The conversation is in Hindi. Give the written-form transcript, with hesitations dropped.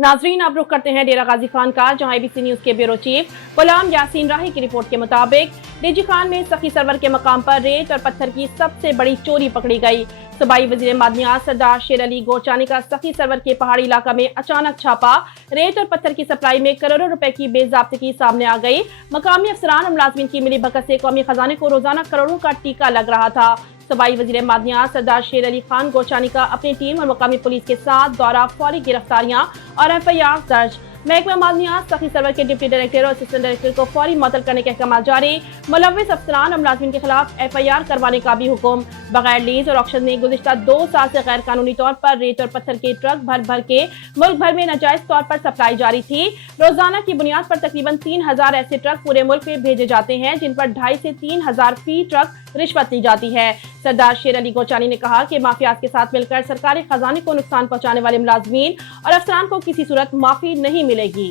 नाजरीन, अब रुख करते हैं डेरा गाजी खान का, जहां एबीसी न्यूज के ब्यूरो चीफ गुलाम यासीन राही की रिपोर्ट के मुताबिक डीजी खान में सखी सरवर के मकाम पर रेत और पत्थर की सबसे बड़ी चोरी पकड़ी गई। सूबाई वजीर मादनियात सरदार शेर अली गोरचानी का सखी सरवर के पहाड़ी इलाका में अचानक छापा। रेत और पत्थर की सप्लाई में करोड़ों रुपए की बेज़ाब्तगी सामने आ गई। मकामी अफसरान और मुलाजमीन की मिली भगत से कौमी खजाने को रोजाना करोड़ों का टीका लग रहा था। सूबाई वजीर मादनियात सरदार शेर अली खान गोरचानी का अपनी टीम और मकामी पुलिस के साथ दौरा, फौरी गिरफ्तारियां और FIR दर्ज। महकमा मादनियात सखी सरवर के डिप्टी डायरेक्टर और असिस्टेंट डायरेक्टर को फौरी मुअत्तल करने के अहकाम जारी। मुलव्विस अफसरान और मुलाजमीन के खिलाफ FIR करवाने का भी हुक्म। बगैर लीज और ऑक्शन में गुज़िश्ता 2 साल से गैर कानूनी तौर पर रेत और पत्थर के ट्रक भर भर के मुल्क भर में नाजायज तौर पर सप्लाई जारी थी। रोजाना की बुनियाद पर तकरीबन 3000 ऐसे ट्रक पूरे मुल्क में भेजे जाते हैं, जिन पर 2,500 से 3,000 फी ट्रक रिश्वत ली जाती है। सरदार शेर अली गोरचानी ने कहा कि माफियात के साथ मिलकर सरकारी खजाने को नुकसान पहुंचाने वाले मुलाजमीन और अफसरान को किसी सूरत माफी नहीं मिलेगी।